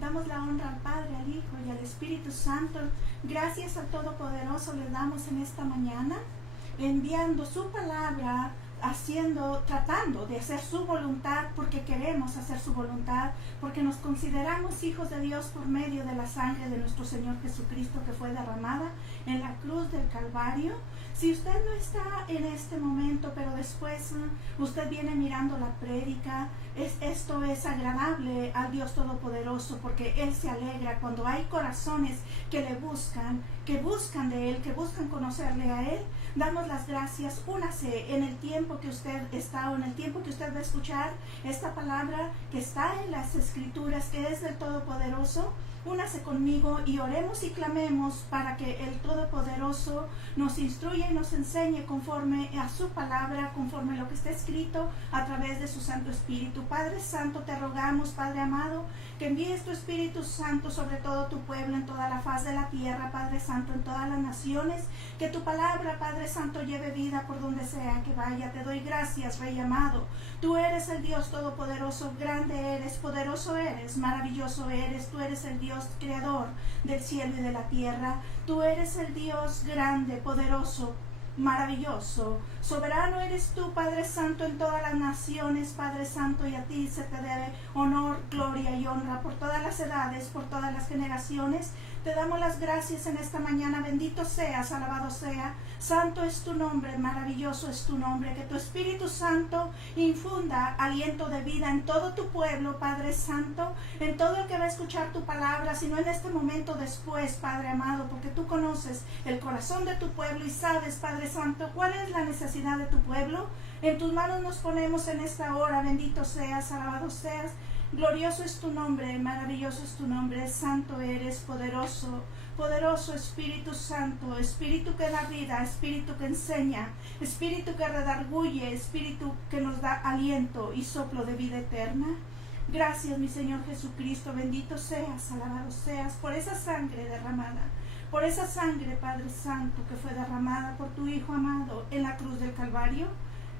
Damos la honra al Padre, al Hijo y al Espíritu Santo. Gracias al Todopoderoso le damos en esta mañana, enviando su palabra, tratando de hacer su voluntad, porque queremos hacer su voluntad, porque nos consideramos hijos de Dios por medio de la sangre de nuestro Señor Jesucristo que fue derramada en la cruz del Calvario. Si usted no está en este momento, pero después usted viene mirando la prédica, esto es agradable al Dios Todopoderoso, porque Él se alegra cuando hay corazones que le buscan, que buscan de Él, que buscan conocerle a Él. Damos las gracias. Únase en el tiempo que usted está o en el tiempo que usted va a escuchar esta palabra que está en las Escrituras, que es del Todopoderoso. Únase conmigo y oremos y clamemos para que el Todopoderoso nos instruya y nos enseñe conforme a su palabra, conforme a lo que está escrito a través de su Santo Espíritu. Padre Santo, te rogamos, Padre amado, que envíes tu Espíritu Santo sobre todo tu pueblo, en toda la faz de la tierra, Padre Santo, en todas las naciones, que tu palabra, Padre Santo, lleve vida por donde sea que vaya. Te doy gracias, Rey amado. Tú eres el Dios Todopoderoso, grande eres, poderoso eres, maravilloso eres. Tú eres el Dios creador del cielo y de la tierra. Tú eres el Dios grande, poderoso, maravilloso, soberano eres tú, Padre Santo, en todas las naciones, Padre Santo, y a ti se te debe honor, gloria y honra por todas las edades, por todas las generaciones. Te damos las gracias en esta mañana. Bendito seas, alabado sea. Santo es tu nombre, maravilloso es tu nombre. Que tu Espíritu Santo infunda aliento de vida en todo tu pueblo, Padre Santo, en todo el que va a escuchar tu palabra, sino en este momento después, Padre amado, porque tú conoces el corazón de tu pueblo y sabes, Padre Santo, cuál es la necesidad de tu pueblo. En tus manos nos ponemos en esta hora. Bendito seas, alabado seas. Glorioso es tu nombre, maravilloso es tu nombre, santo eres, poderoso, poderoso Espíritu Santo, Espíritu que da vida, Espíritu que enseña, Espíritu que redarguye, Espíritu que nos da aliento y soplo de vida eterna. Gracias, mi Señor Jesucristo, bendito seas, alabado seas por esa sangre derramada, por esa sangre, Padre Santo, que fue derramada por tu Hijo amado en la cruz del Calvario.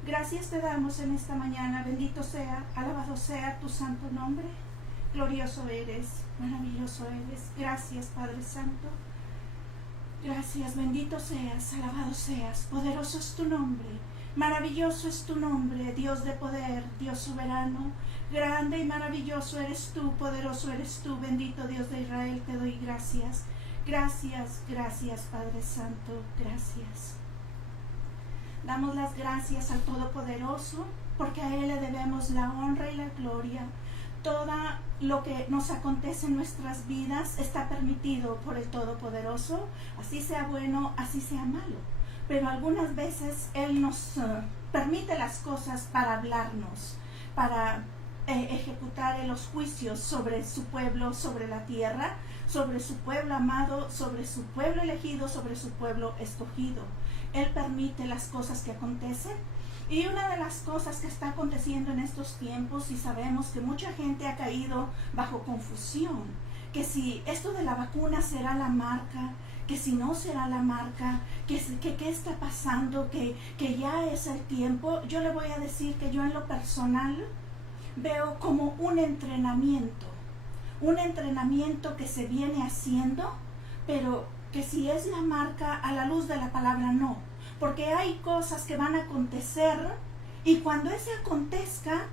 Gracias te damos en esta mañana. Bendito sea, alabado sea tu santo nombre. Glorioso eres, maravilloso eres. Gracias, Padre Santo. Gracias, bendito seas, alabado seas. Poderoso es tu nombre, maravilloso es tu nombre, Dios de poder, Dios soberano. Grande y maravilloso eres tú, poderoso eres tú, bendito Dios de Israel. Te doy gracias. Gracias, gracias, Padre Santo. Gracias. Damos las gracias al Todopoderoso, porque a Él le debemos la honra y la gloria. Todo lo que nos acontece en nuestras vidas está permitido por el Todopoderoso, así sea bueno, así sea malo. Pero algunas veces Él nos permite las cosas para hablarnos, para ejecutar los juicios sobre su pueblo, sobre la tierra, sobre su pueblo amado, sobre su pueblo elegido, sobre su pueblo escogido. Él permite las cosas que acontecen. Y una de las cosas que está aconteciendo en estos tiempos, y sabemos que mucha gente ha caído bajo confusión, que si esto de la vacuna será la marca, que si no será la marca, que qué está pasando, que ya es el tiempo. Yo le voy a decir que yo en lo personal veo como un entrenamiento que se viene haciendo, pero que si es la marca, a la luz de la palabra no, porque hay cosas que van a acontecer y cuando ese acontezca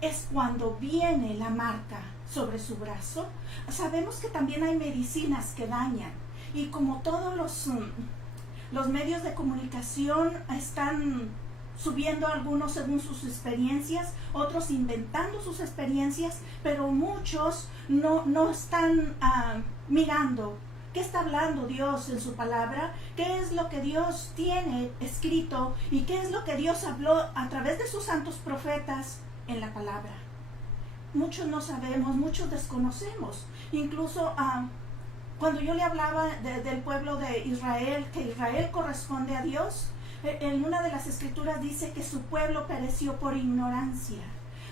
es cuando viene la marca sobre su brazo. Sabemos que también hay medicinas que dañan y como todos los medios de comunicación están subiendo algunos según sus experiencias, otros inventando sus experiencias, pero muchos no están mirando qué está hablando Dios en su palabra, qué es lo que Dios tiene escrito y qué es lo que Dios habló a través de sus santos profetas en la palabra. Muchos no sabemos, muchos desconocemos. Incluso cuando yo le hablaba del pueblo de Israel, que Israel corresponde a Dios, en una de las escrituras dice que su pueblo pereció por ignorancia,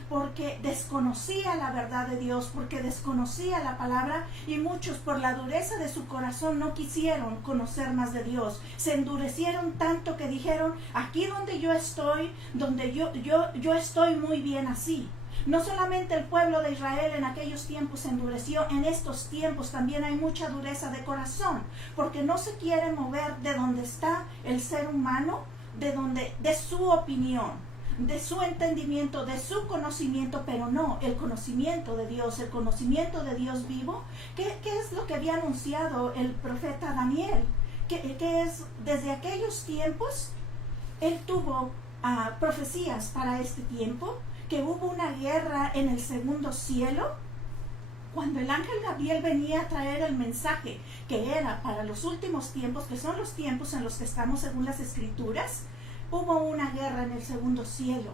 porque desconocía la verdad de Dios, porque desconocía la palabra, y muchos por la dureza de su corazón no quisieron conocer más de Dios. Se endurecieron tanto que dijeron, aquí donde yo estoy, donde yo estoy muy bien así. No solamente el pueblo de Israel en aquellos tiempos se endureció, en estos tiempos también hay mucha dureza de corazón, porque no se quiere mover de donde está el ser humano, de su opinión, de su entendimiento, de su conocimiento, pero no el conocimiento de Dios, el conocimiento de Dios vivo. ¿Qué es lo que había anunciado el profeta Daniel? Que es desde aquellos tiempos, él tuvo profecías para este tiempo, que hubo una guerra en el segundo cielo, cuando el ángel Gabriel venía a traer el mensaje que era para los últimos tiempos, que son los tiempos en los que estamos según las escrituras. Hubo una guerra en el segundo cielo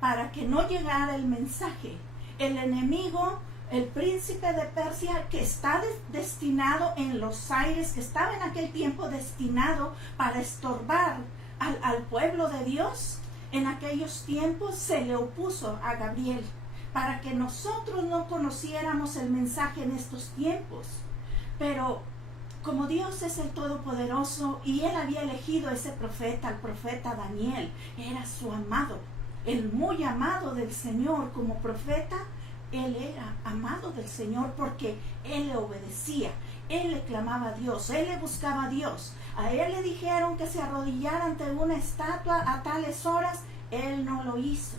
para que no llegara el mensaje. El enemigo, el príncipe de Persia, que está destinado en los aires, que estaba en aquel tiempo destinado para estorbar al pueblo de Dios, en aquellos tiempos se le opuso a Gabriel para que nosotros no conociéramos el mensaje en estos tiempos. Pero como Dios es el Todopoderoso y Él había elegido a ese profeta, al profeta Daniel, era su amado, el muy amado del Señor como profeta. Él era amado del Señor porque Él le obedecía, Él le clamaba a Dios, Él le buscaba a Dios. A Él le dijeron que se arrodillara ante una estatua a tales horas. Él no lo hizo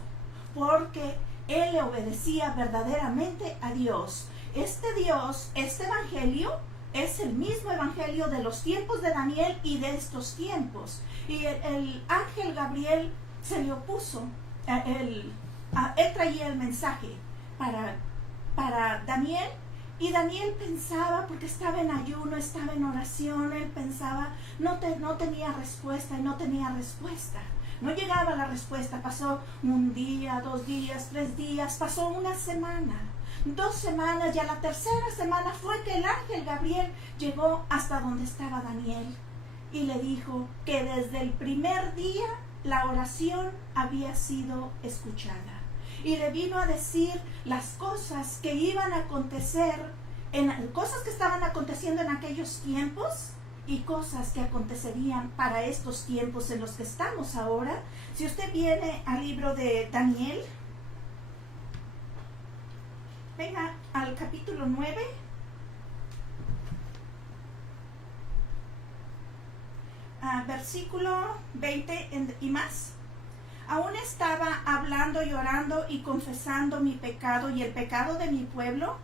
porque Él le obedecía verdaderamente a Dios. Este Dios, este evangelio, es el mismo evangelio de los tiempos de Daniel y de estos tiempos. Y el ángel Gabriel se le opuso. Él traía el mensaje para Daniel, y Daniel pensaba, porque estaba en ayuno, estaba en oración, él pensaba, no tenía respuesta y no tenía respuesta. No llegaba la respuesta. Pasó un día, 2 días, 3 días, pasó una semana, 2 semanas, y a la tercera semana fue que el ángel Gabriel llegó hasta donde estaba Daniel y le dijo que desde el primer día la oración había sido escuchada. Y le vino a decir las cosas que iban a acontecer, cosas que estaban aconteciendo en aquellos tiempos y cosas que acontecerían para estos tiempos en los que estamos ahora. Si usted viene al libro de Daniel, venga al capítulo 9. Versículo 20 y más. Aún estaba hablando y orando y confesando mi pecado y el pecado de mi pueblo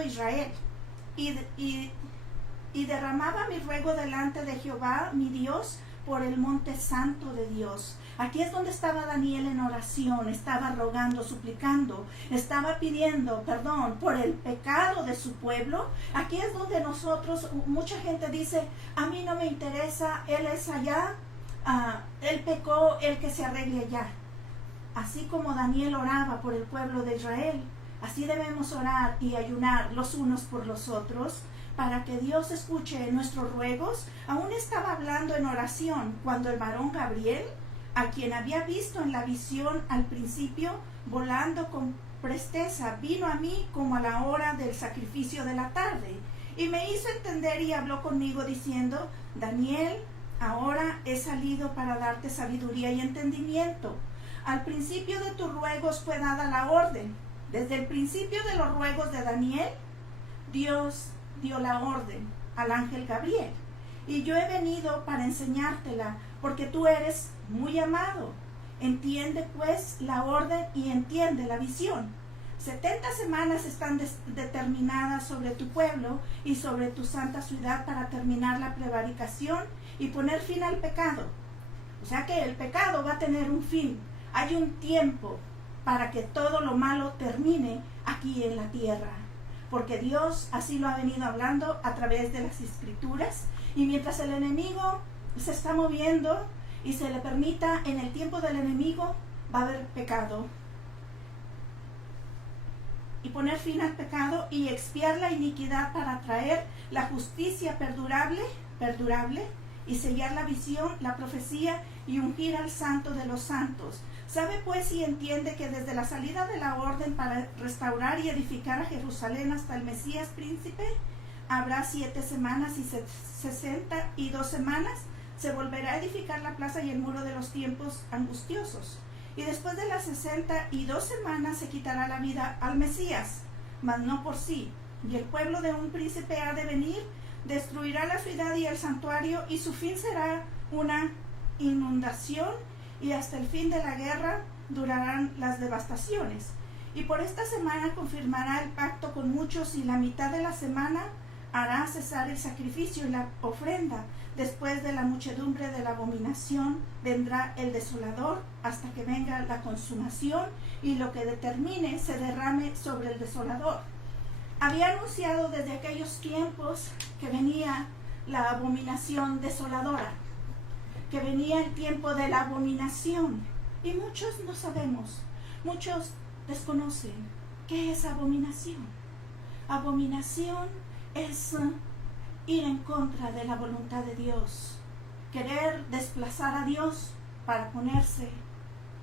Israel. Y derramaba mi ruego delante de Jehová, mi Dios, por el monte santo de Dios. Aquí es donde estaba Daniel en oración, estaba rogando, suplicando, estaba pidiendo perdón por el pecado de su pueblo. Aquí es donde nosotros, mucha gente dice, a mí no me interesa, él es allá, él pecó, el que se arregle allá. Así como Daniel oraba por el pueblo de Israel, así debemos orar y ayunar los unos por los otros, para que Dios escuche nuestros ruegos. Aún estaba hablando en oración cuando el varón Gabriel, a quien había visto en la visión al principio, volando con presteza, vino a mí como a la hora del sacrificio de la tarde, y me hizo entender y habló conmigo diciendo, Daniel, ahora he salido para darte sabiduría y entendimiento. Al principio de tus ruegos fue dada la orden. Desde el principio de los ruegos de Daniel, Dios dio la orden al ángel Gabriel, y yo he venido para enseñártela, porque tú eres muy amado. Entiende pues la orden y entiende la visión. 70 semanas están determinadas sobre tu pueblo y sobre tu santa ciudad para terminar la prevaricación y poner fin al pecado. O sea que el pecado va a tener un fin. Hay un tiempo para que todo lo malo termine aquí en la tierra, porque Dios así lo ha venido hablando a través de las escrituras. Y mientras el enemigo se está moviendo y se le permita, en el tiempo del enemigo va a haber pecado, y poner fin al pecado y expiar la iniquidad para traer la justicia perdurable, y sellar la visión, la profecía, y ungir al santo de los santos. Sabe pues y entiende que desde la salida de la orden para restaurar y edificar a Jerusalén hasta el Mesías príncipe, habrá 7 semanas y 62 semanas, se volverá a edificar la plaza y el muro de los tiempos angustiosos. Y después de las 62 semanas se quitará la vida al Mesías, mas no por sí. Y el pueblo de un príncipe ha de venir, destruirá la ciudad y el santuario, y su fin será una inundación, y hasta el fin de la guerra durarán las devastaciones. Y por esta semana confirmará el pacto con muchos, y la mitad de la semana hará cesar el sacrificio y la ofrenda. Después de la muchedumbre de la abominación vendrá el desolador, hasta que venga la consumación, y lo que determine se derrame sobre el desolador. Había anunciado desde aquellos tiempos que venía la abominación desoladora, que venía el tiempo de la abominación, y muchos no sabemos, muchos desconocen qué es abominación. Abominación es ir en contra de la voluntad de Dios, querer desplazar a Dios para ponerse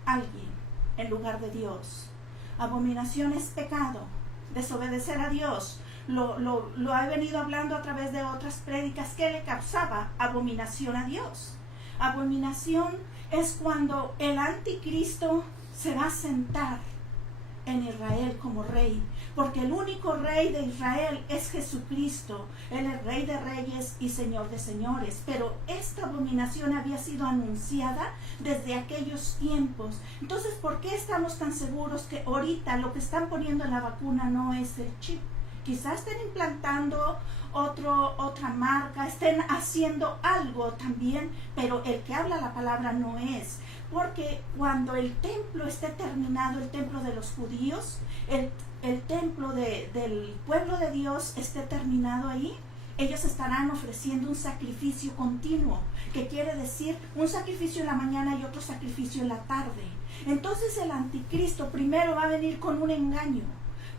alguien en lugar de Dios. Abominación es pecado, desobedecer a Dios. Lo he venido hablando a través de otras prédicas que le causaba abominación a Dios. Abominación es cuando el anticristo se va a sentar en Israel como rey, porque el único rey de Israel es Jesucristo. Él es Rey de Reyes y Señor de Señores, pero esta abominación había sido anunciada desde aquellos tiempos. Entonces, ¿por qué estamos tan seguros que ahorita lo que están poniendo en la vacuna no es el chip? Quizás estén implantando otra marca, estén haciendo algo también, pero el que habla la palabra no es. Porque cuando el templo esté terminado, el templo de los judíos, el templo del pueblo de Dios esté terminado ahí, ellos estarán ofreciendo un sacrificio continuo, que quiere decir un sacrificio en la mañana y otro sacrificio en la tarde. Entonces el anticristo primero va a venir con un engaño.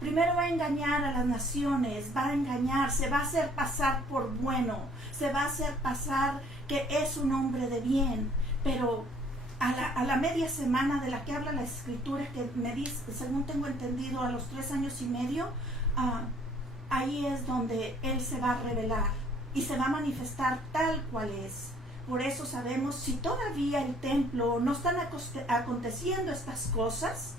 Primero va a engañar a las naciones, va a engañar, se va a hacer pasar por bueno, se va a hacer pasar que es un hombre de bien, pero a la media semana de la que habla la Escritura, que me dice, según tengo entendido, a los 3 años y medio, ahí es donde Él se va a revelar y se va a manifestar tal cual es. Por eso sabemos, si todavía el templo no están aconteciendo estas cosas,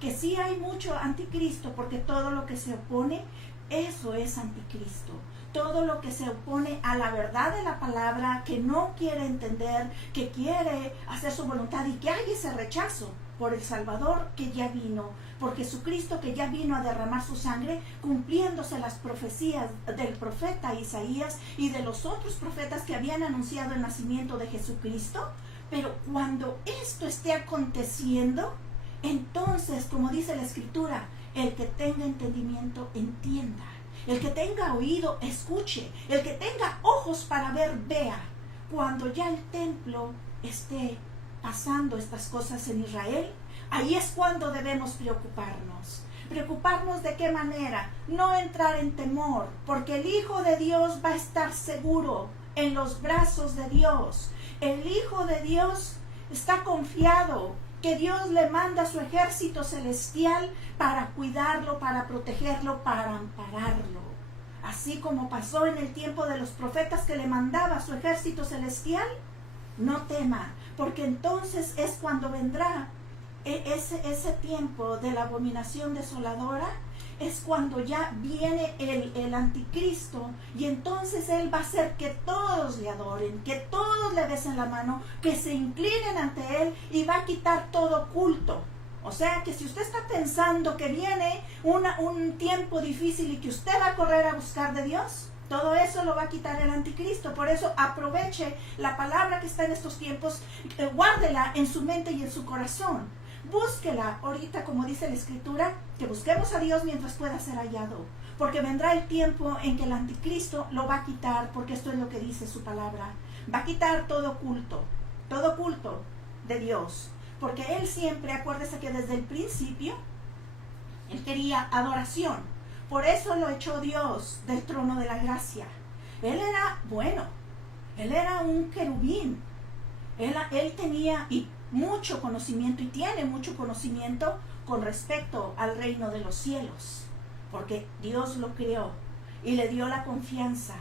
que sí hay mucho anticristo, porque todo lo que se opone, eso es anticristo. Todo lo que se opone a la verdad de la palabra, que no quiere entender, que quiere hacer su voluntad y que hay ese rechazo por el Salvador que ya vino, por Jesucristo que ya vino a derramar su sangre, cumpliéndose las profecías del profeta Isaías y de los otros profetas que habían anunciado el nacimiento de Jesucristo. Pero cuando esto esté aconteciendo, entonces, como dice la Escritura, el que tenga entendimiento entienda. El que tenga oído, escuche. El que tenga ojos para ver, vea. Cuando ya el templo esté pasando estas cosas en Israel, ahí es cuando debemos preocuparnos. ¿Preocuparnos de qué manera? No entrar en temor, porque el Hijo de Dios va a estar seguro en los brazos de Dios. El Hijo de Dios está confiado que Dios le manda su ejército celestial para cuidarlo, para protegerlo, para ampararlo. Así como pasó en el tiempo de los profetas que le mandaba su ejército celestial, no tema, porque entonces es cuando vendrá ese tiempo de la abominación desoladora, es cuando ya viene el anticristo, y entonces él va a hacer que todos le adoren, que todos le besen la mano, que se inclinen ante él, y va a quitar todo culto. O sea que si usted está pensando que viene un tiempo difícil y que usted va a correr a buscar de Dios, todo eso lo va a quitar el anticristo. Por eso aproveche la palabra que está en estos tiempos, guárdela en su mente y en su corazón. Búsquela ahorita, como dice la Escritura, que busquemos a Dios mientras pueda ser hallado, porque vendrá el tiempo en que el anticristo lo va a quitar, porque esto es lo que dice su palabra. Va a quitar todo culto de Dios, porque él siempre, acuérdese que desde el principio, él quería adoración. Por eso lo echó Dios del trono de la gracia. Él era bueno, él era un querubín, él tenía mucho conocimiento y tiene mucho conocimiento con respecto al reino de los cielos, porque Dios lo creó y le dio la confianza.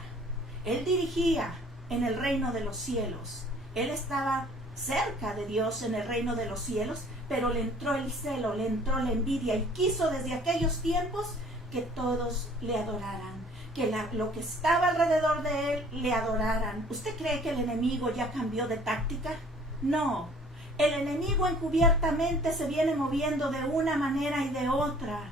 Él dirigía en el reino de los cielos, él estaba cerca de Dios en el reino de los cielos, pero le entró el celo, le entró la envidia y quiso desde aquellos tiempos que todos le adoraran, que lo que estaba alrededor de él le adoraran. ¿Usted cree que el enemigo ya cambió de táctica? No. El enemigo encubiertamente se viene moviendo de una manera y de otra,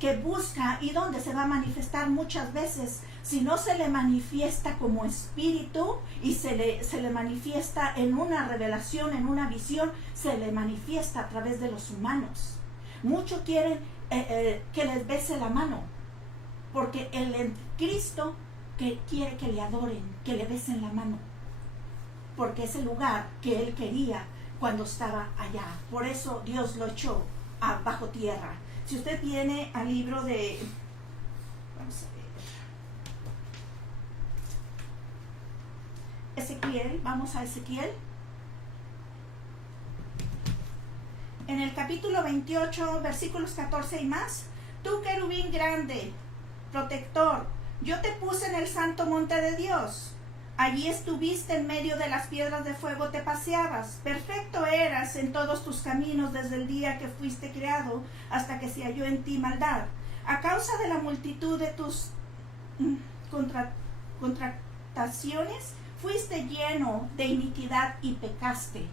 que busca y donde se va a manifestar muchas veces. Si no se le manifiesta como espíritu y se le manifiesta en una revelación, en una visión, se le manifiesta a través de los humanos. Muchos quieren que les bese la mano, porque el Cristo que quiere que le adoren, que le besen la mano, porque es el lugar que él quería cuando estaba allá. Por eso Dios lo echó bajo tierra. Si usted viene al libro de, vamos a ver, Ezequiel, vamos a Ezequiel. En el capítulo 28, versículos 14 y más. Tú, querubín grande, protector, yo te puse en el santo monte de Dios. Allí estuviste en medio de las piedras de fuego, te paseabas. Perfecto eras en todos tus caminos desde el día que fuiste creado hasta que se halló en ti maldad. A causa de la multitud de tus contrataciones, fuiste lleno de iniquidad y pecaste.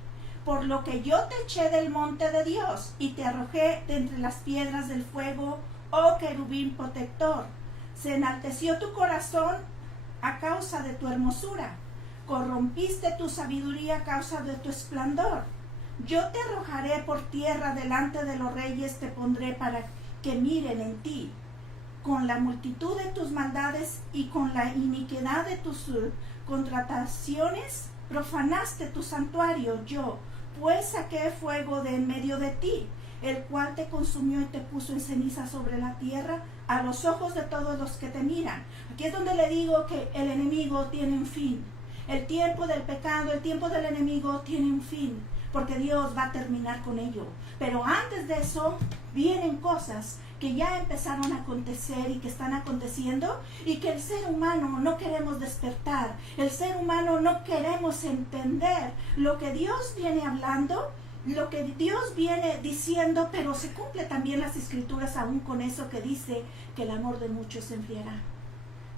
Por lo que yo te eché del monte de Dios y te arrojé de entre las piedras del fuego, oh querubín protector. Se enalteció tu corazón a causa de tu hermosura. Corrompiste tu sabiduría a causa de tu esplendor. Yo te arrojaré por tierra delante de los reyes, te pondré para que miren en ti. Con la multitud de tus maldades y con la iniquidad de tus contrataciones, profanaste tu santuario. Yo, pues, saqué fuego de en medio de ti, el cual te consumió y te puso en ceniza sobre la tierra, a los ojos de todos los que te miran. Aquí es donde le digo que el enemigo tiene un fin. El tiempo del pecado, el tiempo del enemigo tiene un fin, porque Dios va a terminar con ello. Pero antes de eso, vienen cosas que ya empezaron a acontecer y que están aconteciendo, y que el ser humano no queremos despertar. El ser humano no queremos entender lo que Dios viene hablando, lo que Dios viene diciendo, pero se cumple también las escrituras aún con eso que dice que el amor de muchos se enfriará.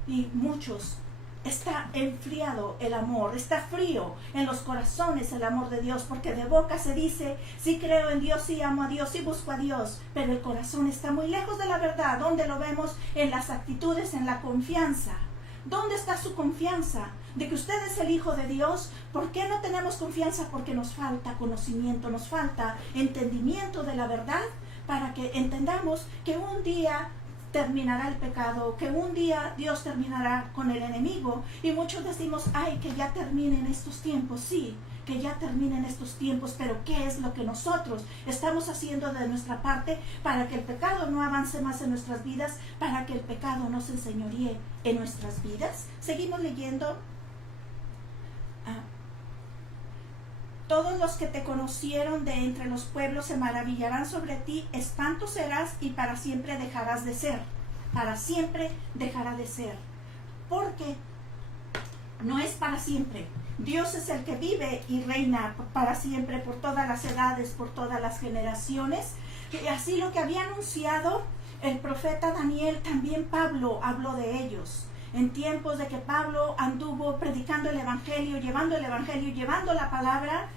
Y muchos, está enfriado el amor, está frío en los corazones el amor de Dios, porque de boca se dice, sí creo en Dios, sí amo a Dios, sí busco a Dios, pero el corazón está muy lejos de la verdad. ¿Dónde lo vemos? En las actitudes, en la confianza. ¿Dónde está su confianza de que usted es el Hijo de Dios? ¿Por qué no tenemos confianza? Porque nos falta conocimiento, nos falta entendimiento de la verdad, para que entendamos que un día terminará el pecado, que un día Dios terminará con el enemigo. Y muchos decimos, ay, que ya terminen estos tiempos. Sí, que ya terminen estos tiempos, pero ¿qué es lo que nosotros estamos haciendo de nuestra parte para que el pecado no avance más en nuestras vidas, para que el pecado no se enseñoree en nuestras vidas? Seguimos leyendo. Todos los que te conocieron de entre los pueblos se maravillarán sobre ti, espanto serás y para siempre dejarás de ser. Para siempre dejará de ser. Porque no es para siempre. Dios es el que vive y reina para siempre, por todas las edades, por todas las generaciones. Y así lo que había anunciado el profeta Daniel, también Pablo habló de ellos. En tiempos de que Pablo anduvo predicando el evangelio, llevando la palabra,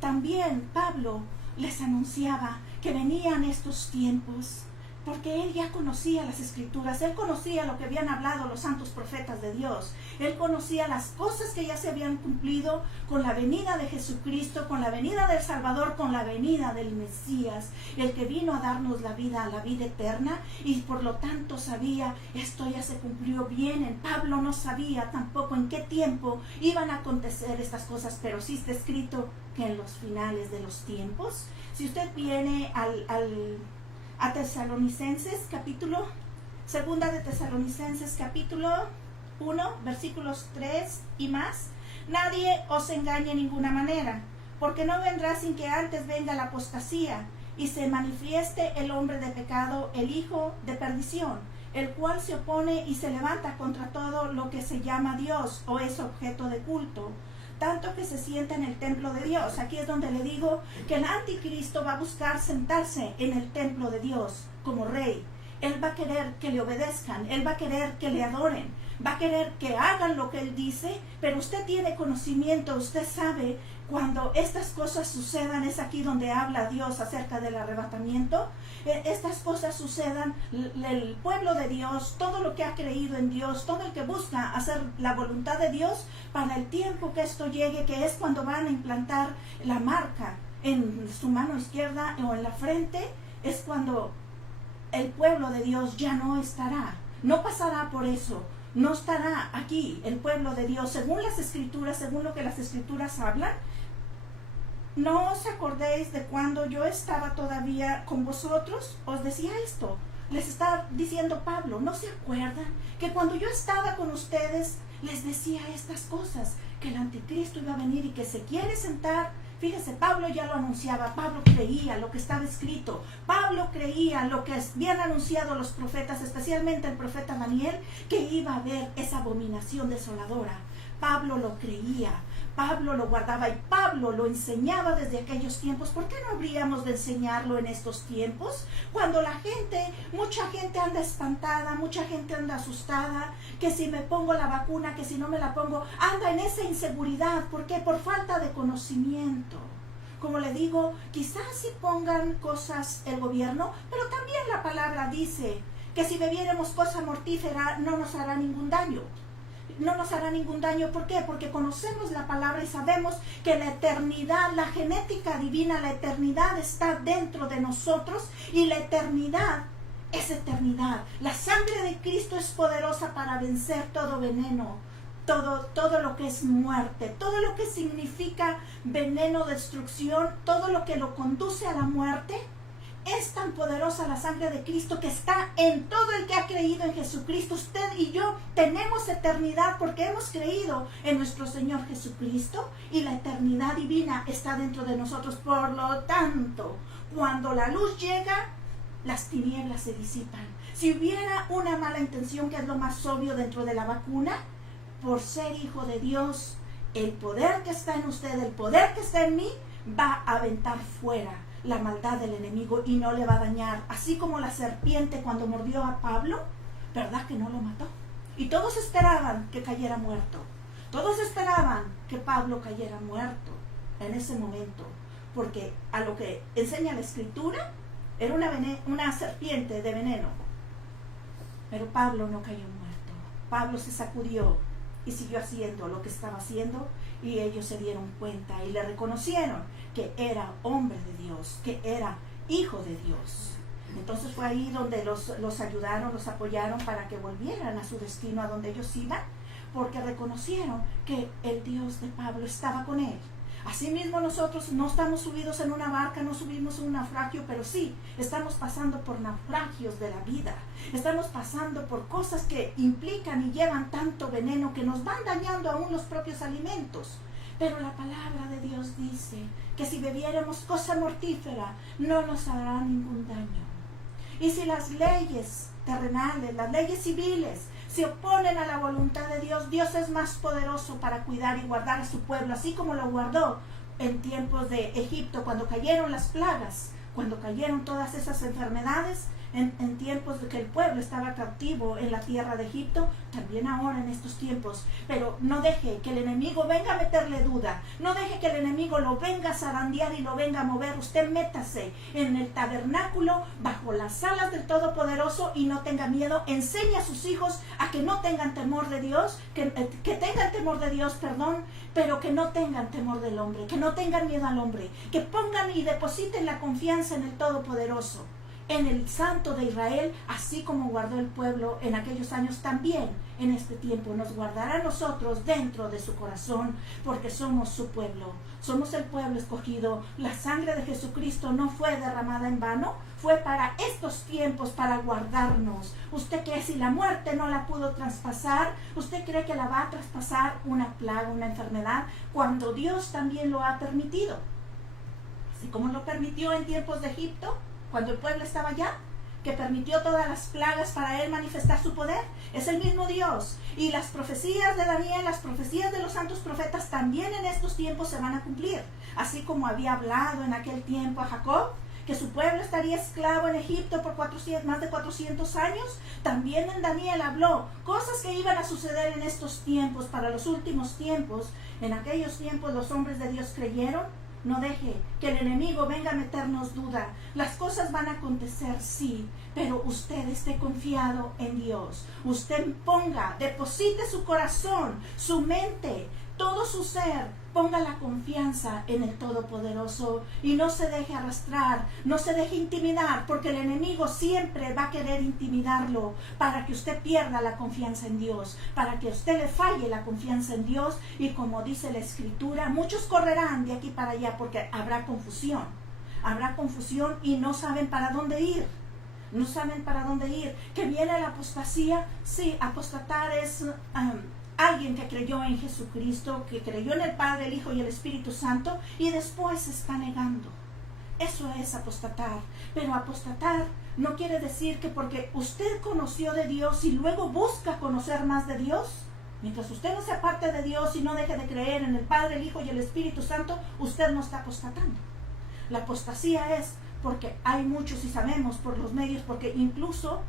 también Pablo les anunciaba que venían estos tiempos, porque él ya conocía las escrituras, él conocía lo que habían hablado los santos profetas de Dios, él conocía las cosas que ya se habían cumplido con la venida de Jesucristo, con la venida del Salvador, con la venida del Mesías, el que vino a darnos la vida eterna, y por lo tanto sabía, esto ya se cumplió bien. Pablo no sabía tampoco en qué tiempo iban a acontecer estas cosas, pero sí está escrito que en los finales de los tiempos. Si usted viene a Tesalonicenses segunda de Tesalonicenses capítulo 1, versículos 3 y más, nadie os engañe en ninguna manera, porque no vendrá sin que antes venga la apostasía y se manifieste el hombre de pecado, el hijo de perdición, el cual se opone y se levanta contra todo lo que se llama Dios o es objeto de culto, tanto que se sienta en el templo de Dios. Aquí es donde le digo que el anticristo va a buscar sentarse en el templo de Dios como rey. Él va a querer que le obedezcan, él va a querer que le adoren, va a querer que hagan lo que él dice, pero usted tiene conocimiento, usted sabe cuando estas cosas sucedan, es aquí donde habla Dios acerca del arrebatamiento. Estas cosas sucedan, el pueblo de Dios, todo lo que ha creído en Dios, todo el que busca hacer la voluntad de Dios, para el tiempo que esto llegue, que es cuando van a implantar la marca en su mano izquierda o en la frente, es cuando el pueblo de Dios ya no estará, no pasará por eso, no estará aquí el pueblo de Dios, según las escrituras, según lo que las escrituras hablan. No os acordéis de cuando yo estaba todavía con vosotros, os decía esto, les está diciendo Pablo, ¿no se acuerdan que cuando yo estaba con ustedes les decía estas cosas, que el anticristo iba a venir y que se quiere sentar? Fíjese, Pablo ya lo anunciaba, Pablo creía lo que estaba escrito, Pablo creía lo que habían anunciado los profetas, especialmente el profeta Daniel, que iba a haber esa abominación desoladora. Pablo lo creía, Pablo lo guardaba y Pablo lo enseñaba desde aquellos tiempos. ¿Por qué no habríamos de enseñarlo en estos tiempos? Cuando mucha gente anda espantada, mucha gente anda asustada, que si me pongo la vacuna, que si no me la pongo, anda en esa inseguridad. ¿Por qué? Por falta de conocimiento. Como le digo, quizás si pongan cosas el gobierno, pero también la palabra dice que si bebiéramos cosa mortífera no nos hará ningún daño. No nos hará ningún daño. ¿Por qué? Porque conocemos la palabra y sabemos que la eternidad, la genética divina, la eternidad está dentro de nosotros y la eternidad es eternidad. La sangre de Cristo es poderosa para vencer todo veneno, todo lo que es muerte, todo lo que significa veneno, destrucción, todo lo que lo conduce a la muerte. Es tan poderosa la sangre de Cristo que está en todo el que ha creído en Jesucristo. Usted y yo tenemos eternidad porque hemos creído en nuestro Señor Jesucristo y la eternidad divina está dentro de nosotros. Por lo tanto, cuando la luz llega, las tinieblas se disipan. Si hubiera una mala intención, que es lo más obvio dentro de la vacuna, por ser hijo de Dios, el poder que está en usted, el poder que está en mí, va a aventar fuera la maldad del enemigo y no le va a dañar. Así como la serpiente cuando mordió a Pablo, ¿verdad que no lo mató? Y todos esperaban que cayera muerto. Todos esperaban que Pablo cayera muerto en ese momento, porque a lo que enseña la escritura, era una serpiente de veneno. Pero Pablo no cayó muerto. Pablo se sacudió y siguió haciendo lo que estaba haciendo, y ellos se dieron cuenta y le reconocieron que era hombre de Dios, que era hijo de Dios. Entonces fue ahí donde los ayudaron, los apoyaron para que volvieran a su destino, a donde ellos iban, porque reconocieron que el Dios de Pablo estaba con él. Asimismo nosotros no estamos subidos en una barca, no subimos en un naufragio, pero sí estamos pasando por naufragios de la vida. Estamos pasando por cosas que implican y llevan tanto veneno que nos van dañando aún los propios alimentos. Pero la palabra de Dios dice que si bebiéramos cosa mortífera no nos hará ningún daño. Y si las leyes terrenales, las leyes civiles, se oponen a la voluntad de Dios, Dios es más poderoso para cuidar y guardar a su pueblo, así como lo guardó en tiempos de Egipto, cuando cayeron las plagas, cuando cayeron todas esas enfermedades, en tiempos de que el pueblo estaba cautivo en la tierra de Egipto, también ahora en estos tiempos. Pero no deje que el enemigo venga a meterle duda, no deje que el enemigo lo venga a zarandear y lo venga a mover. Usted métase en el tabernáculo bajo las alas del Todopoderoso y no tenga miedo. Enseñe a sus hijos a que no tengan temor de Dios, que tengan temor de Dios, pero que no tengan temor del hombre, que no tengan miedo al hombre, que pongan y depositen la confianza en el Todopoderoso, en el Santo de Israel, así como guardó el pueblo en aquellos años, también en este tiempo nos guardará a nosotros dentro de su corazón, porque somos su pueblo, somos el pueblo escogido. La sangre de Jesucristo no fue derramada en vano, fue para estos tiempos, para guardarnos. ¿Usted cree si la muerte no la pudo traspasar? ¿Usted cree que la va a traspasar una plaga, una enfermedad, cuando Dios también lo ha permitido? Así como lo permitió en tiempos de Egipto, cuando el pueblo estaba allá, que permitió todas las plagas para Él manifestar su poder. Es el mismo Dios. Y las profecías de Daniel, las profecías de los santos profetas también en estos tiempos se van a cumplir. Así como había hablado en aquel tiempo a Jacob, que su pueblo estaría esclavo en Egipto por más de 400 años, también en Daniel habló cosas que iban a suceder en estos tiempos, para los últimos tiempos. En aquellos tiempos los hombres de Dios creyeron. No deje que el enemigo venga a meternos duda. Las cosas van a acontecer, sí, pero usted esté confiado en Dios. Usted deposite su corazón, su mente, todo su ser, ponga la confianza en el Todopoderoso y no se deje arrastrar, no se deje intimidar, porque el enemigo siempre va a querer intimidarlo para que usted pierda la confianza en Dios, para que usted le falle la confianza en Dios. Y como dice la Escritura, muchos correrán de aquí para allá porque habrá confusión y no saben para dónde ir. No saben para dónde ir. ¿Que viene la apostasía? Sí, apostatar es alguien que creyó en Jesucristo, que creyó en el Padre, el Hijo y el Espíritu Santo, y después se está negando. Eso es apostatar. Pero apostatar no quiere decir que porque usted conoció de Dios y luego busca conocer más de Dios, mientras usted no se aparte de Dios y no deje de creer en el Padre, el Hijo y el Espíritu Santo, usted no está apostatando. La apostasía es porque hay muchos, y sabemos por los medios, porque incluso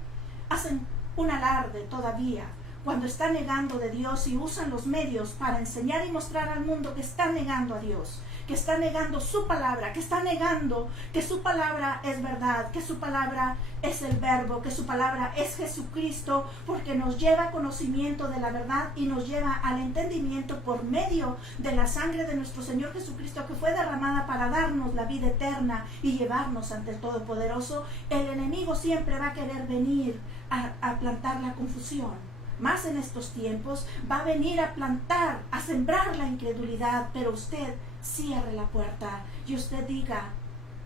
hacen un alarde todavía cuando están negando de Dios y usan los medios para enseñar y mostrar al mundo que están negando a Dios, que están negando su palabra, que están negando que su palabra es verdad, que su palabra es el Verbo, que su palabra es Jesucristo, porque nos lleva a conocimiento de la verdad y nos lleva al entendimiento por medio de la sangre de nuestro Señor Jesucristo, que fue derramada para darnos la vida eterna y llevarnos ante el Todopoderoso. El enemigo siempre va a querer venir a plantar la confusión. Más en estos tiempos va a venir a plantar, a sembrar la incredulidad, pero usted cierre la puerta y usted diga: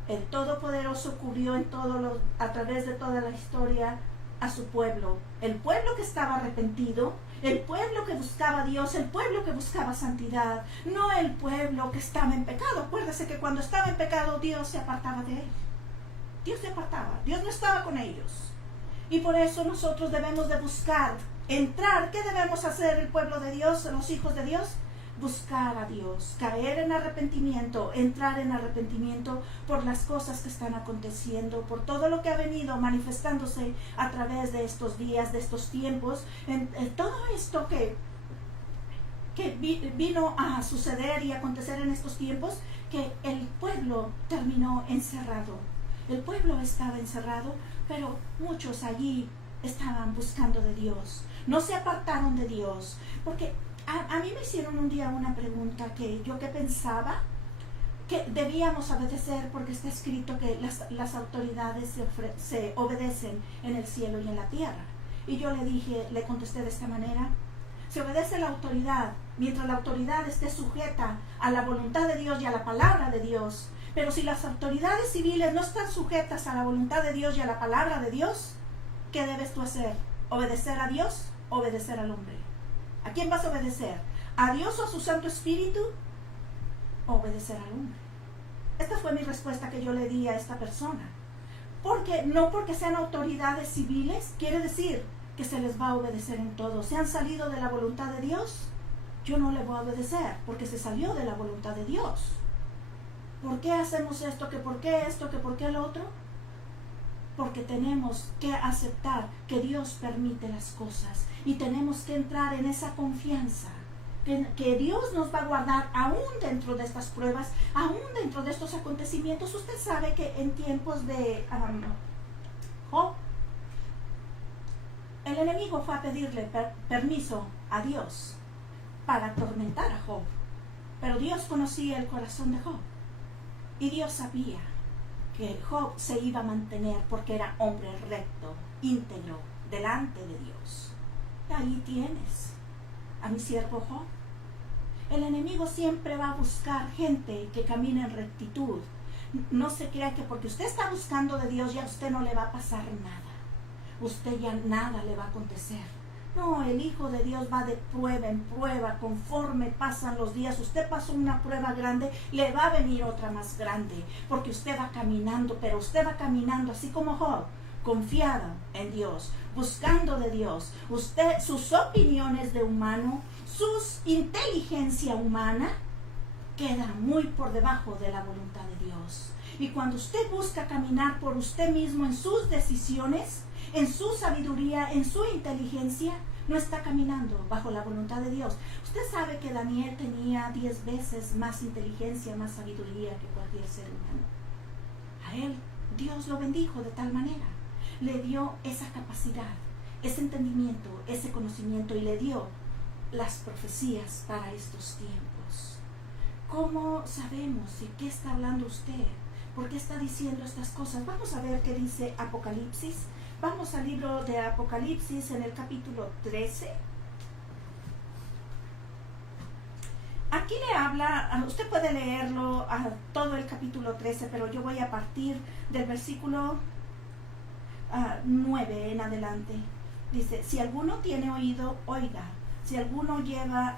el Todopoderoso cubrió a través de toda la historia a su pueblo, el pueblo que estaba arrepentido, el pueblo que buscaba a Dios, el pueblo que buscaba santidad, no el pueblo que estaba en pecado. Acuérdese que cuando estaba en pecado Dios se apartaba de él. Dios se apartaba, Dios no estaba con ellos. Y por eso nosotros debemos de buscar entrar. ¿Qué debemos hacer el pueblo de Dios, los hijos de Dios? Buscar a Dios, caer en arrepentimiento, entrar en arrepentimiento por las cosas que están aconteciendo, por todo lo que ha venido manifestándose a través de estos días, de estos tiempos, en todo esto que vino a suceder y acontecer en estos tiempos, que el pueblo terminó encerrado. El pueblo estaba encerrado, pero muchos allí estaban buscando de Dios, no se apartaron de Dios, porque a mí me hicieron un día una pregunta que pensaba que debíamos obedecer, porque está escrito que las autoridades se obedecen en el cielo y en la tierra. Y yo le contesté de esta manera: se obedece la autoridad mientras la autoridad esté sujeta a la voluntad de Dios y a la palabra de Dios. Pero si las autoridades civiles no están sujetas a la voluntad de Dios y a la palabra de Dios, ¿qué debes tú hacer? ¿Obedecer a Dios o obedecer al hombre? ¿A quién vas a obedecer? ¿A Dios o a su Santo Espíritu? ¿O obedecer al hombre? Esta fue mi respuesta que yo le di a esta persona. Porque no porque sean autoridades civiles quiere decir que se les va a obedecer en todo. ¿Se han salido de la voluntad de Dios? Yo no le voy a obedecer porque se salió de la voluntad de Dios. ¿Por qué hacemos esto? ¿Que por qué esto? ¿Que por qué el otro? Porque tenemos que aceptar que Dios permite las cosas y tenemos que entrar en esa confianza que Dios nos va a guardar aún dentro de estas pruebas, aún dentro de estos acontecimientos. Usted sabe que en tiempos de Job, el enemigo fue a pedirle permiso a Dios para atormentar a Job, pero Dios conocía el corazón de Job y Dios sabía que Job se iba a mantener porque era hombre recto, íntegro, delante de Dios. Y ahí tienes a mi siervo Job. El enemigo siempre va a buscar gente que camine en rectitud. No se crea que porque usted está buscando de Dios ya a usted no le va a pasar nada. Usted ya nada le va a acontecer. No, el Hijo de Dios va de prueba en prueba, conforme pasan los días. Usted pasó una prueba grande, le va a venir otra más grande, porque usted va caminando, pero usted va caminando así como Job, confiado en Dios, buscando de Dios. Usted, sus opiniones de humano, sus inteligencia humana, queda muy por debajo de la voluntad de Dios. Y cuando usted busca caminar por usted mismo en sus decisiones, en su sabiduría, en su inteligencia, no está caminando bajo la voluntad de Dios. Usted sabe que Daniel tenía 10 veces más inteligencia, más sabiduría que cualquier ser humano. A él Dios lo bendijo de tal manera. Le dio esa capacidad, ese entendimiento, ese conocimiento, y le dio las profecías para estos tiempos. ¿Cómo sabemos y qué está hablando usted? ¿Por qué está diciendo estas cosas? Vamos a ver qué dice Apocalipsis. Vamos al libro de Apocalipsis en el capítulo 13. Aquí le habla, usted puede leerlo a todo el capítulo 13, pero yo voy a partir del versículo 9 en adelante. Dice: si alguno tiene oído, oiga. Si alguno lleva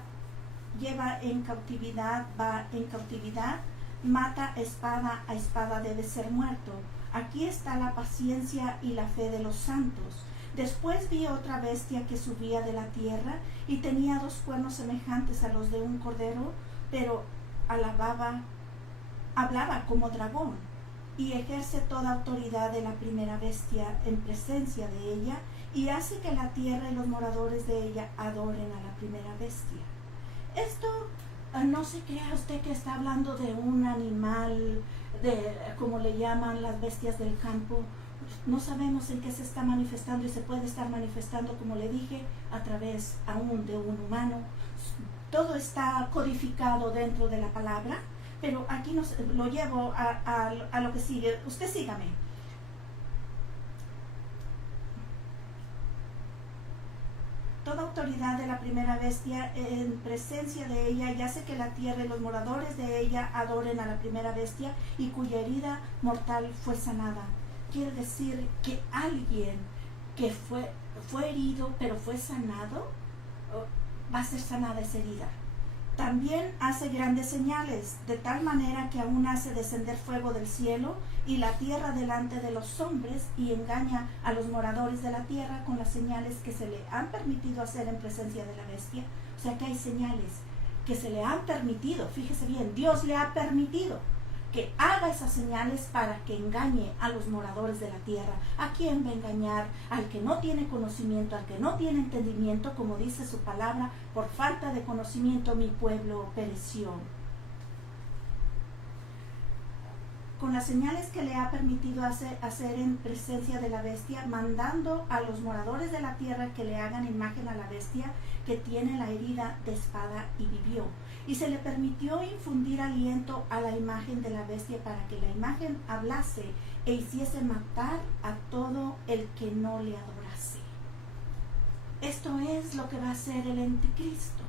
en cautividad, va en cautividad, mata espada a espada, debe ser muerto. Aquí está la paciencia y la fe de los santos. Después vi otra bestia que subía de la tierra y tenía 2 cuernos semejantes a los de un cordero, pero hablaba como dragón, y ejerce toda autoridad de la primera bestia en presencia de ella, y hace que la tierra y los moradores de ella adoren a la primera bestia. Esto no se crea usted que está hablando de un animal, como le llaman las bestias del campo. No sabemos en qué se está manifestando, y se puede estar manifestando, como le dije, a través aún de un humano. Todo está codificado dentro de la palabra, pero aquí lo llevo a lo que sigue. Usted sígame. Toda autoridad de la primera bestia en presencia de ella, y hace que la tierra y los moradores de ella adoren a la primera bestia, y cuya herida mortal fue sanada. Quiere decir que alguien que fue herido pero fue sanado, va a ser sanada esa herida. También hace grandes señales, de tal manera que aún hace descender fuego del cielo y la tierra delante de los hombres, y engaña a los moradores de la tierra con las señales que se le han permitido hacer en presencia de la bestia. O sea que hay señales que se le han permitido, fíjese bien, Dios le ha permitido que haga esas señales para que engañe a los moradores de la tierra. ¿A quién va a engañar? Al que no tiene conocimiento, al que no tiene entendimiento, como dice su palabra: por falta de conocimiento mi pueblo pereció. Con las señales que le ha permitido hacer en presencia de la bestia, mandando a los moradores de la tierra que le hagan imagen a la bestia que tiene la herida de espada y vivió. Y se le permitió infundir aliento a la imagen de la bestia, para que la imagen hablase e hiciese matar a todo el que no le adorase. Esto es lo que va a hacer el anticristo.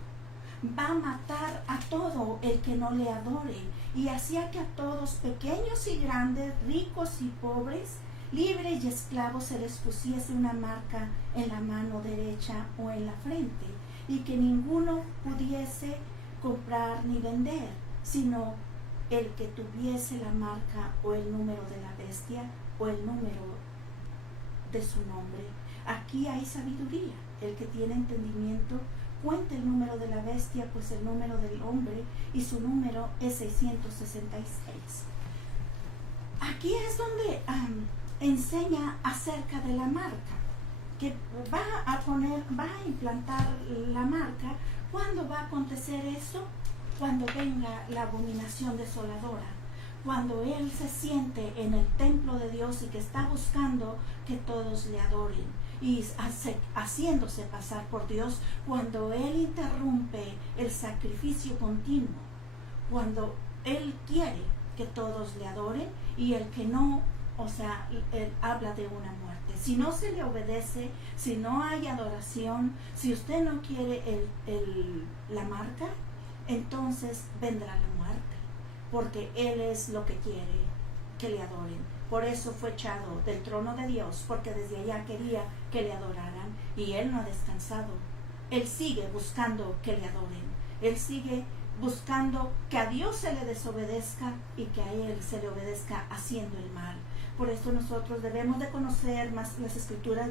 Va a matar a todo el que no le adore, y hacía que a todos, pequeños y grandes, ricos y pobres, libres y esclavos, se les pusiese una marca en la mano derecha o en la frente, y que ninguno pudiese comprar ni vender, sino el que tuviese la marca o el número de la bestia o el número de su nombre. Aquí hay sabiduría. El que tiene entendimiento cuenta el número de la bestia, pues el número del hombre y su número es 666. Aquí es donde enseña acerca de la marca, que va a implantar la marca. ¿Cuándo va a acontecer eso? Cuando venga la abominación desoladora, cuando él se siente en el templo de Dios y que está buscando que todos le adoren y haciéndose pasar por Dios, cuando él interrumpe el sacrificio continuo, cuando él quiere que todos le adoren, y el que no, o sea, él habla de una muerte. Si no se le obedece, si no hay adoración, si usted no quiere la marca, entonces vendrá la muerte, porque él es lo que quiere que le adoren. Por eso fue echado del trono de Dios, porque desde allá quería que le adoraran, y él no ha descansado. Él sigue buscando que le adoren. Él sigue buscando que a Dios se le desobedezca y que a él se le obedezca haciendo el mal. Por eso nosotros debemos de conocer más las Escrituras.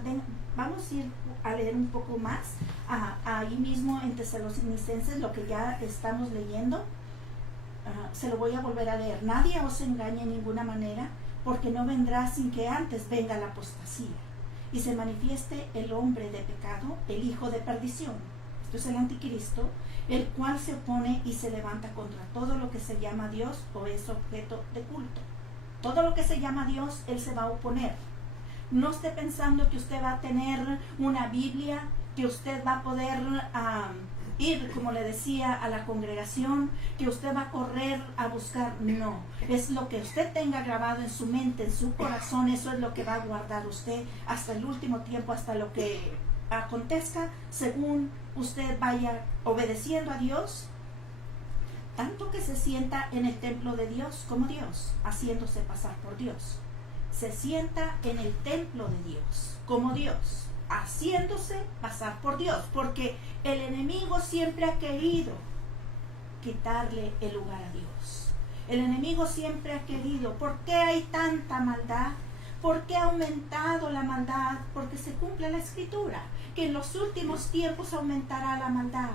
Vamos a ir a leer un poco más ahí mismo en Tesalonicenses, lo que ya estamos leyendo. Se lo voy a volver a leer. Nadie os engañe en ninguna manera, porque no vendrá sin que antes venga la apostasía y se manifieste el hombre de pecado, el hijo de perdición. Esto es el anticristo, el cual se opone y se levanta contra todo lo que se llama Dios o es objeto de culto. Todo lo que se llama Dios, él se va a oponer. No esté pensando que usted va a tener una Biblia, que usted va a poder ir, como le decía, a la congregación, que usted va a correr a buscar. No, es lo que usted tenga grabado en su mente, en su corazón, eso es lo que va a guardar usted hasta el último tiempo, hasta lo que acontezca, según usted vaya obedeciendo a Dios, tanto que se sienta en el templo de Dios como Dios, haciéndose pasar por Dios. Se sienta en el templo de Dios como Dios, haciéndose pasar por Dios, porque el enemigo siempre ha querido quitarle el lugar a Dios. El enemigo siempre ha querido. ¿Por qué hay tanta maldad? ¿Por qué ha aumentado la maldad? Porque se cumple la Escritura, que en los últimos tiempos aumentará la maldad.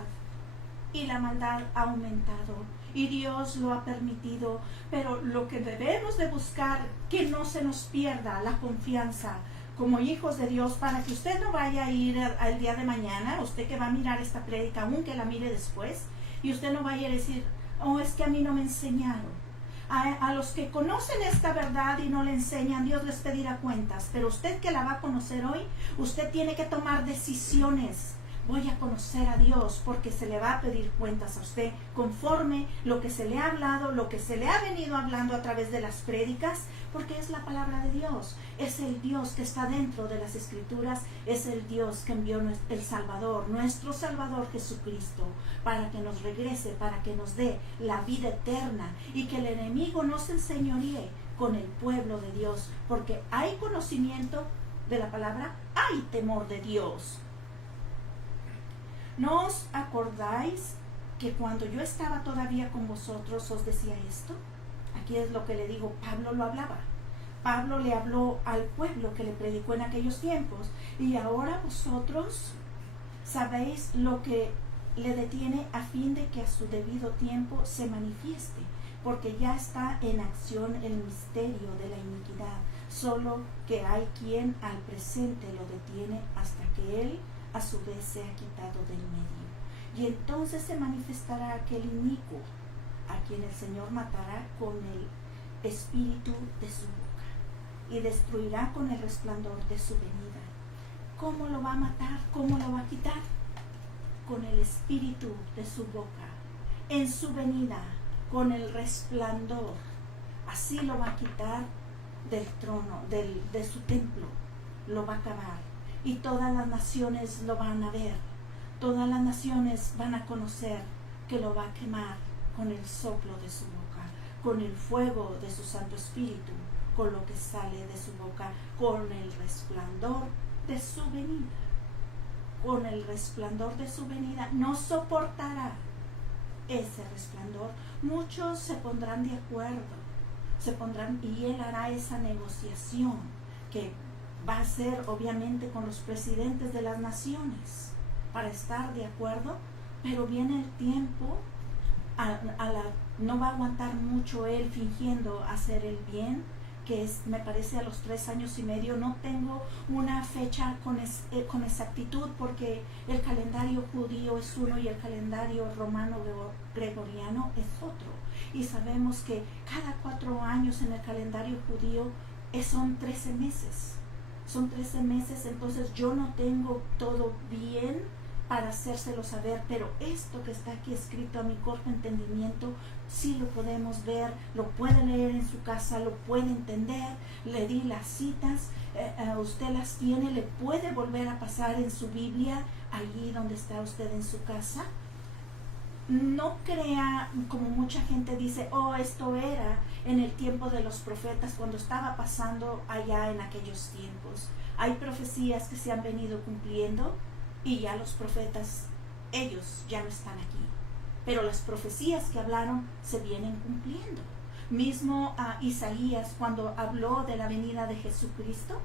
Y la maldad ha aumentado y Dios lo ha permitido, pero lo que debemos de buscar, que no se nos pierda la confianza como hijos de Dios, para que usted no vaya a ir al día de mañana, usted que va a mirar esta prédica, aunque la mire después, y usted no vaya a decir, oh, es que a mí no me enseñaron. A los que conocen esta verdad y no le enseñan, Dios les pedirá cuentas, pero usted que la va a conocer hoy, usted tiene que tomar decisiones. Voy a conocer a Dios, porque se le va a pedir cuentas a usted conforme lo que se le ha hablado, lo que se le ha venido hablando a través de las prédicas, porque es la palabra de Dios, es el Dios que está dentro de las Escrituras, es el Dios que envió el Salvador, nuestro Salvador Jesucristo, para que nos regrese, para que nos dé la vida eterna y que el enemigo no se enseñoree con el pueblo de Dios, porque hay conocimiento de la palabra, hay temor de Dios. ¿No os acordáis que cuando yo estaba todavía con vosotros os decía esto? Aquí es lo que le digo, Pablo lo hablaba. Pablo le habló al pueblo que le predicó en aquellos tiempos. Y ahora vosotros sabéis lo que le detiene, a fin de que a su debido tiempo se manifieste, porque ya está en acción el misterio de la iniquidad, solo que hay quien al presente lo detiene hasta que él a su vez sea quitado del medio. Y entonces se manifestará aquel inicuo, a quien el Señor matará con el espíritu de su boca y destruirá con el resplandor de su venida. ¿Cómo lo va a matar? ¿Cómo lo va a quitar? Con el espíritu de su boca, en su venida, con el resplandor. Así lo va a quitar del trono, de su templo, lo va a acabar. Y todas las naciones lo van a ver, todas las naciones van a conocer que lo va a quemar con el soplo de su boca, con el fuego de su Santo Espíritu, con lo que sale de su boca, con el resplandor de su venida. Con el resplandor de su venida no soportará ese resplandor. Muchos se pondrán de acuerdo, y él hará esa negociación que va a ser obviamente con los presidentes de las naciones para estar de acuerdo, pero viene el tiempo, no va a aguantar mucho él fingiendo hacer el bien, que es, me parece, a los 3 años y medio. No tengo una fecha con exactitud, porque el calendario judío es uno y el calendario romano gregoriano es otro, y sabemos que cada 4 años en el calendario judío son 13 meses. Son 13 meses, entonces yo no tengo todo bien para hacérselo saber, pero esto que está aquí escrito a mi corto entendimiento, sí lo podemos ver, lo puede leer en su casa, lo puede entender. Le di las citas, usted las tiene, le puede volver a pasar en su Biblia, allí donde está usted en su casa. No crea, como mucha gente dice, oh, esto era en el tiempo de los profetas, cuando estaba pasando allá en aquellos tiempos. Hay profecías que se han venido cumpliendo y ya los profetas, ellos ya no están aquí. Pero las profecías que hablaron se vienen cumpliendo. Mismo Isaías, cuando habló de la venida de Jesucristo,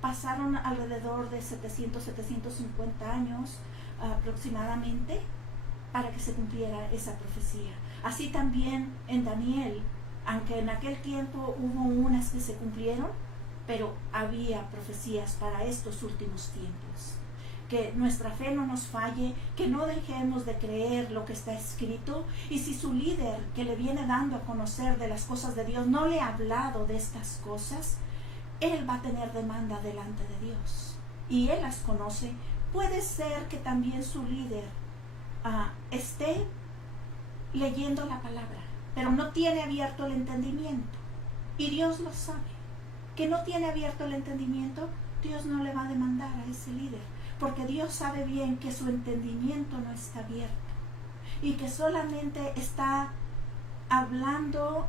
pasaron alrededor de 750 años aproximadamente para que se cumpliera esa profecía. Así también en Daniel, aunque en aquel tiempo hubo unas que se cumplieron, pero había profecías para estos últimos tiempos. Que nuestra fe no nos falle, que no dejemos de creer lo que está escrito, y si su líder que le viene dando a conocer de las cosas de Dios no le ha hablado de estas cosas, él va a tener demanda delante de Dios y él las conoce. Puede ser que también su líder esté leyendo la palabra, pero no tiene abierto el entendimiento, y Dios lo sabe. Que no tiene abierto el entendimiento, Dios no le va a demandar a ese líder, porque Dios sabe bien que su entendimiento no está abierto y que solamente está hablando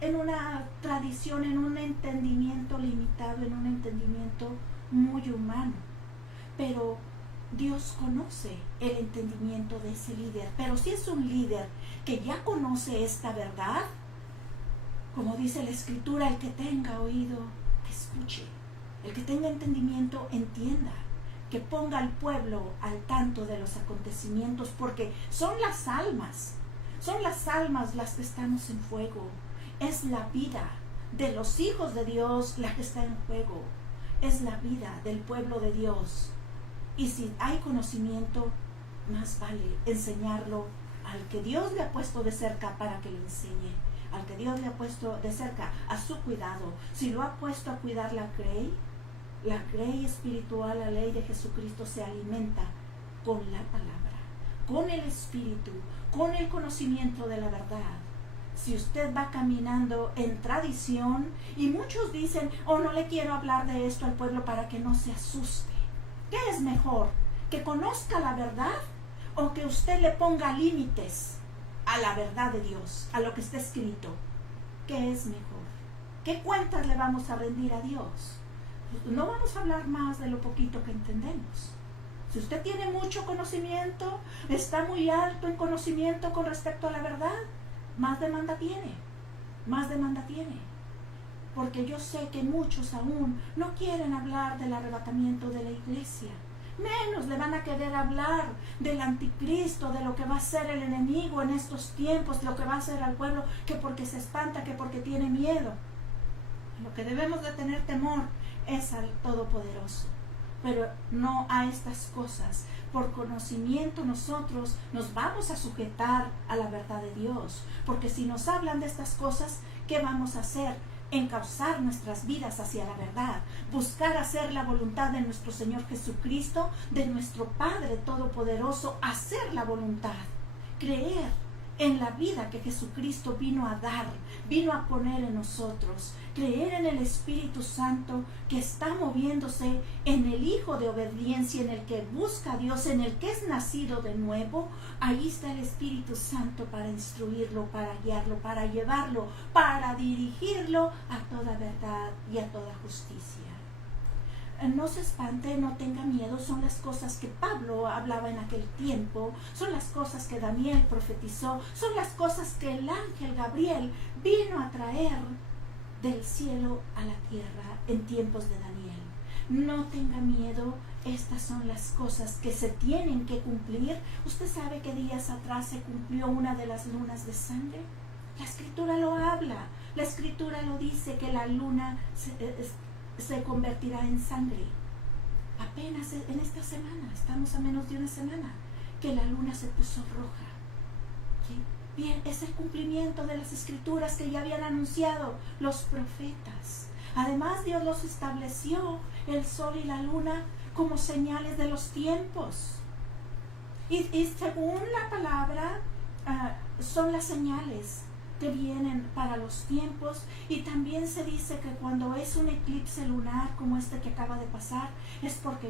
en una tradición, en un entendimiento limitado, en un entendimiento muy humano. Pero Dios conoce el entendimiento de ese líder. Pero si es un líder que ya conoce esta verdad, como dice la Escritura, el que tenga oído, que escuche. El que tenga entendimiento, entienda. Que ponga al pueblo al tanto de los acontecimientos, porque son las almas las que estamos en fuego. Es la vida de los hijos de Dios la que está en juego. Es la vida del pueblo de Dios. Y si hay conocimiento, más vale enseñarlo al que Dios le ha puesto de cerca para que lo enseñe. Al que Dios le ha puesto de cerca a su cuidado. Si lo ha puesto a cuidar la grey espiritual, la ley de Jesucristo, se alimenta con la palabra, con el Espíritu, con el conocimiento de la verdad. Si usted va caminando en tradición, y muchos dicen, no le quiero hablar de esto al pueblo para que no se asuste. ¿Qué es mejor? ¿Que conozca la verdad o que usted le ponga límites a la verdad de Dios, a lo que está escrito? ¿Qué es mejor? ¿Qué cuentas le vamos a rendir a Dios? No vamos a hablar más de lo poquito que entendemos. Si usted tiene mucho conocimiento, está muy alto en conocimiento con respecto a la verdad, más demanda tiene, porque yo sé que muchos aún no quieren hablar del arrebatamiento de la iglesia, menos le van a querer hablar del anticristo, de lo que va a ser el enemigo en estos tiempos, lo que va a hacer al pueblo, que porque se espanta, que porque tiene miedo. Lo que debemos de tener temor es al Todopoderoso, pero no a estas cosas. Por conocimiento nosotros nos vamos a sujetar a la verdad de Dios, porque si nos hablan de estas cosas, ¿qué vamos a hacer? Encauzar nuestras vidas hacia la verdad, buscar hacer la voluntad de nuestro Señor Jesucristo, de nuestro Padre Todopoderoso, hacer la voluntad, creer en la vida que Jesucristo vino a dar, vino a poner en nosotros, creer en el Espíritu Santo que está moviéndose, en el Hijo de obediencia, en el que busca a Dios, en el que es nacido de nuevo. Ahí está el Espíritu Santo para instruirlo, para guiarlo, para llevarlo, para dirigirlo a toda verdad y a toda justicia. No se espante, no tenga miedo, son las cosas que Pablo hablaba en aquel tiempo, son las cosas que Daniel profetizó, son las cosas que el ángel Gabriel vino a traer del cielo a la tierra en tiempos de Daniel. No tenga miedo, estas son las cosas que se tienen que cumplir. ¿Usted sabe que días atrás se cumplió una de las lunas de sangre? La Escritura lo habla, la Escritura lo dice, que la luna se convertirá en sangre. Apenas en esta semana, estamos a menos de una semana, que la luna se puso roja. ¿Sí? Bien, es el cumplimiento de las Escrituras que ya habían anunciado los profetas. Además, Dios los estableció, el sol y la luna, como señales de los tiempos. Y según la palabra, son las señales que vienen para los tiempos. Y también se dice que cuando es un eclipse lunar como este que acaba de pasar, es porque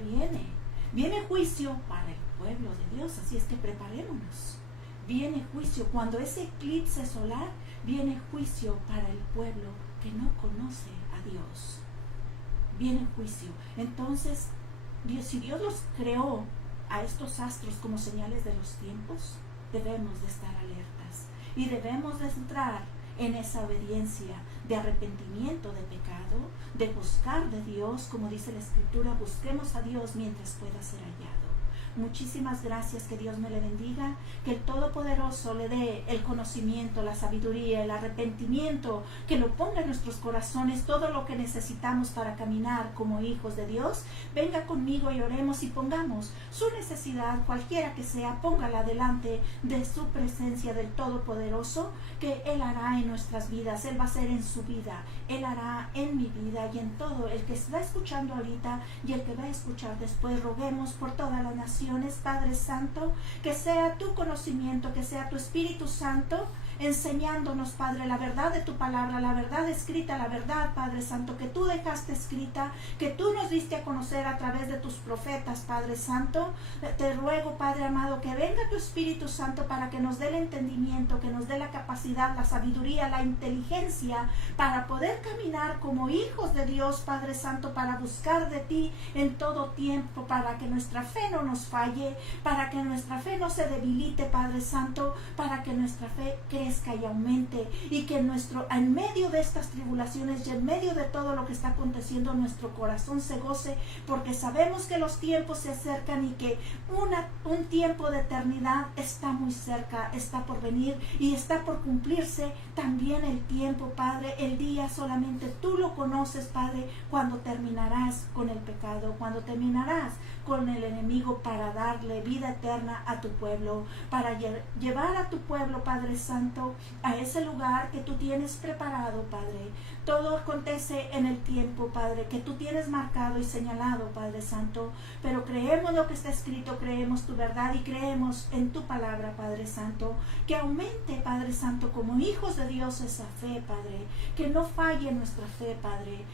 viene juicio para el pueblo de Dios, así es que preparémonos. Viene juicio, cuando es eclipse solar, viene juicio para el pueblo que no conoce a Dios. Viene juicio. Entonces, si Dios los creó a estos astros como señales de los tiempos, debemos de estar alertas. Y debemos de entrar en esa obediencia de arrepentimiento de pecado, de buscar de Dios, como dice la Escritura, busquemos a Dios mientras pueda ser hallado. Muchísimas gracias, que Dios me le bendiga, que el Todopoderoso le dé el conocimiento, la sabiduría, el arrepentimiento, que lo ponga en nuestros corazones, todo lo que necesitamos para caminar como hijos de Dios. Venga conmigo y oremos y pongamos su necesidad, cualquiera que sea, póngala delante de su presencia del Todopoderoso, que Él hará en nuestras vidas, Él va a hacer en su vida, Él hará en mi vida y en todo el que está escuchando ahorita y el que va a escuchar después. Roguemos por todas las naciones, Padre Santo, que sea tu conocimiento, que sea tu Espíritu Santo enseñándonos, Padre, la verdad de tu palabra, la verdad escrita, la verdad, Padre Santo, que tú dejaste escrita, que tú nos diste a conocer a través de tus profetas, Padre Santo. Te ruego, Padre amado, que venga tu Espíritu Santo para que nos dé el entendimiento, que nos dé la capacidad, la sabiduría, la inteligencia para poder caminar como hijos de Dios, Padre Santo, para buscar de ti en todo tiempo, para que nuestra fe no nos falle, para que nuestra fe no se debilite, Padre Santo, para que nuestra fe crezca y aumente, y que en medio de estas tribulaciones y en medio de todo lo que está aconteciendo, nuestro corazón se goce, porque sabemos que los tiempos se acercan y que un tiempo de eternidad está muy cerca, está por venir y está por cumplirse también el tiempo, Padre. El día solamente tú lo conoces, Padre, cuando terminarás con el pecado, cuando terminarás con el enemigo, para darle vida eterna a tu pueblo, para llevar a tu pueblo, Padre Santo, a ese lugar que tú tienes preparado, Padre. Todo acontece en el tiempo, Padre, que tú tienes marcado y señalado, Padre Santo, pero creemos lo que está escrito, creemos tu verdad y creemos en tu palabra, Padre Santo. Que aumente, Padre Santo, como hijos de Dios esa fe, Padre, que no falle nuestra fe, Padre.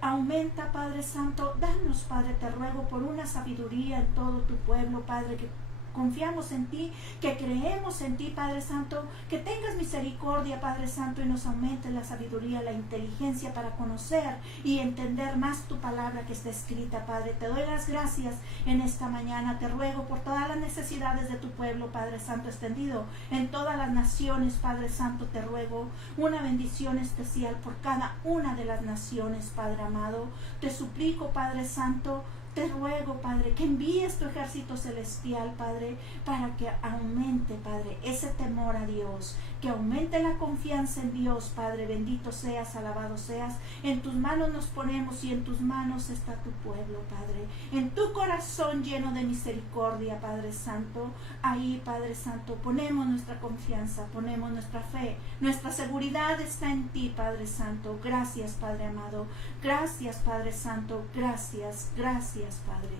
Aumenta, Padre Santo, danos, Padre, te ruego, por una sabiduría en todo tu pueblo, Padre, que confiamos en ti, que creemos en ti, Padre Santo, que tengas misericordia, Padre Santo, y nos aumentes la sabiduría, la inteligencia para conocer y entender más tu palabra que está escrita, Padre. Te doy las gracias en esta mañana, te ruego por todas las necesidades de tu pueblo, Padre Santo, extendido en todas las naciones, Padre Santo. Te ruego una bendición especial por cada una de las naciones, Padre amado. Te suplico, Padre Santo, te ruego, Padre, que envíes tu ejército celestial, Padre, para que aumente, Padre, ese temor a Dios, que aumente la confianza en Dios, Padre. Bendito seas, alabado seas. En tus manos nos ponemos y en tus manos está tu pueblo, Padre. En tu corazón lleno de misericordia, Padre Santo. Ahí, Padre Santo, ponemos nuestra confianza, ponemos nuestra fe. Nuestra seguridad está en ti, Padre Santo. Gracias, Padre amado. Gracias, Padre Santo. Gracias, gracias, Padre.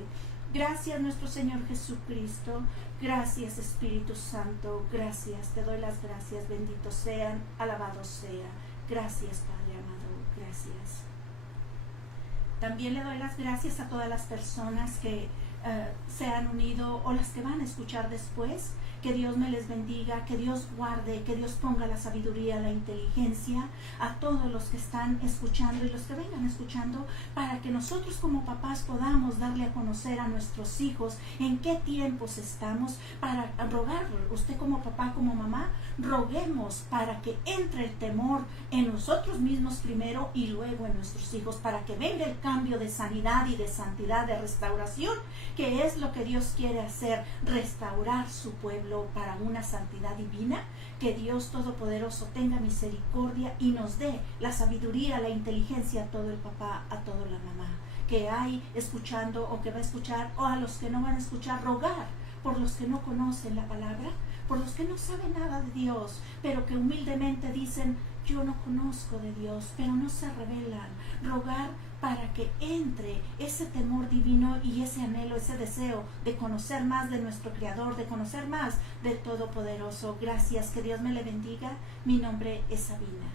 Gracias, nuestro Señor Jesucristo. Gracias, Espíritu Santo. Gracias, te doy las gracias. Bendito sean, alabado sea. Gracias, Padre amado. Gracias. También le doy las gracias a todas las personas que se han unido o las que van a escuchar después. Que Dios me les bendiga, que Dios guarde, que Dios ponga la sabiduría, la inteligencia a todos los que están escuchando y los que vengan escuchando, para que nosotros como papás podamos darle a conocer a nuestros hijos en qué tiempos estamos, para rogar, usted como papá, como mamá, roguemos para que entre el temor en nosotros mismos primero y luego en nuestros hijos, para que venga el cambio de sanidad y de santidad, de restauración, que es lo que Dios quiere hacer, restaurar su pueblo para una santidad divina. Que Dios Todopoderoso tenga misericordia y nos dé la sabiduría, la inteligencia a todo el papá, a toda la mamá que hay escuchando o que va a escuchar, o a los que no van a escuchar. Rogar por los que no conocen la palabra, por los que no saben nada de Dios, pero que humildemente dicen: yo no conozco de Dios, pero no se rebelan. Rogar para que entre ese temor divino y ese anhelo, ese deseo de conocer más de nuestro Creador, de conocer más del Todopoderoso. Gracias, que Dios me le bendiga. Mi nombre es Sabina.